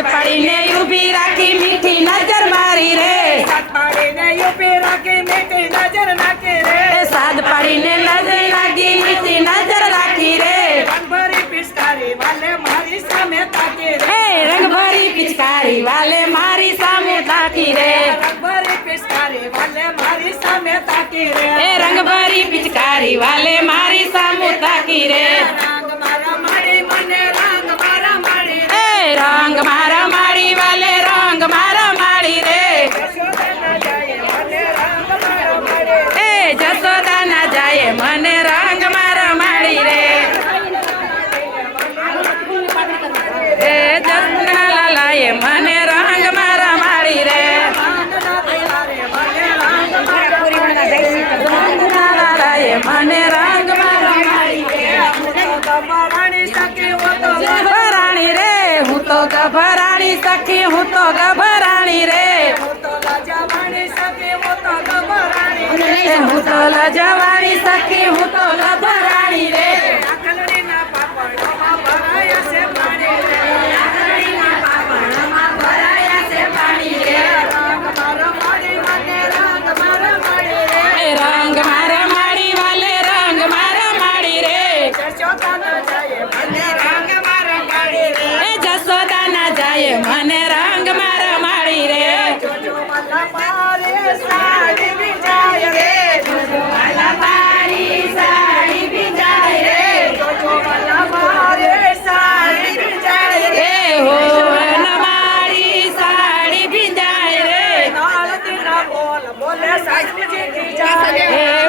સાદ પાડીને ઊભી રાખી મીઠી નજર મારી રે સાત પાડીને ઊભી રાખી મીઠી નજર નાખી રે સાદ પાડીને નજર લાગી મીઠી નજર રાખી રે રંગભરી પિચકારી વાલે મારી સામે તાકી રે રંગભરી પિચકારી વાલે મારી સામે તાકી રે રંગભરી પિચકારી વાલે મારી સામે તાકી રે રંગભરી પિચકારી વાલે મારી સામે તાકી રે રંગ મારા મારી મને રંગ મારા મારી રંગ મારા માળી વાલે રંગ મારા માળી રે જશોદા ના જાય મને રંગ મારા માળી એ જસોદા ના જાય મને રંગ મારા માળી રે જસોદા લાલાએ મને રંગ મારા માળી રે ગભરાણી સખી હો તો ગભરાણી રે હું તો ગભરાણી સખી હું તો ગભરાણી રે લજાવાણી સખી હો તો ગભરાણી હું તો લજવાણી સખી હું તો ગભરાણી રે આખલડીના પાપડોમાં ભરાયા છે પાણી રે આંગળીના પાપણમાં ભરાયા છે પાણી રે રંગ મારા માળી મને રંગ મારા માળી રે રંગ મારા માળી વાલે રંગ મારા માળી રે જશોદા ના જાય મને રંગ મારા માળી રે જસોદા ના જાય મને રંગ મારા માળી રે જોજો વાલા મારે સાડી બિજાય રે વાલા મારી સાડી ભીંજાય રે જોજો વાલા મારે સાડી બિજાય રે હો મારી સાડી ભીંજાય રે નાળતીના બોલ બોલે સાસુજી કી જાય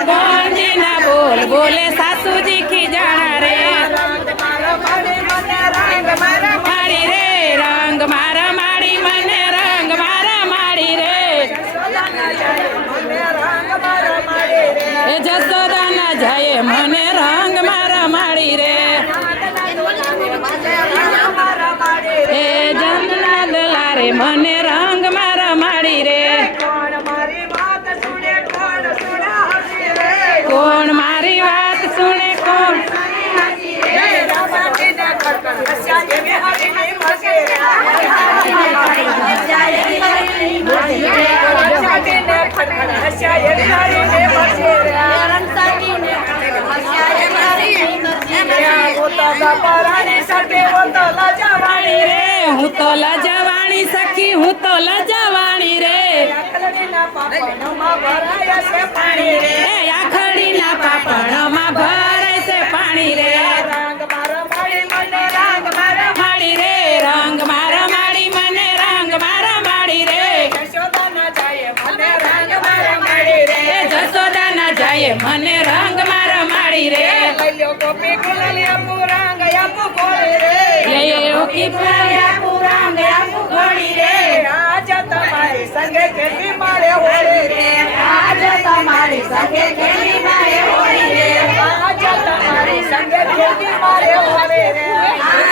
બોલજી ના બોલ બોલે સાસુજી કી જાણા રે રંગ મારા માળી મને રંગ મારા માળી રે રંગ મારા માળી મને રંગ મારા માળી રે જશોદા ના જાય મને રંગ મારા માળી રે જસોદા ના જાય મને રંગ મારા માળી રે જમના દલારે મને રંગ મારા માળી રે કોણ મારી વાત સુને કોણ સુને હસી રે કોણ મારી વાત સુને કોણ જય રામાજીને ખડખડ હસ્યા જેવી હરીની મસી રે રામાજીને ખડખડ હસ્યા એવી હરીની મસી રે હું તો ગભરાણી સખી હું તો લજાવાણી રે હું તો લજવાણી સખી હું તો લજવાણી રે આખલડીના પાપણોમાં ભરાયા છે પાણી રે આખડીના પાપણમાં ભરાય છે પાણી રે રંગ મારા માળી મને રંગ મારા માળી રે રંગ મારા માળી મને રંગ મારા માળી રે જશોદા ના જાય મને રંગ મારા માળી રે જસોદા ના જાય મને રંગ મારા માળી રે લઈ લ્યો ગોપી ગુલાલી આપું રંગ આપું ગોળી રે ઓકી આપું રંગ આપું ગોળી રે આજ તમારી સંગે ખેલી મારે હોળી રે આજ તમારી સંગે ખેલી મારે હોળી રે આજ તમારી સંગે ખેલી મારે હોળી રે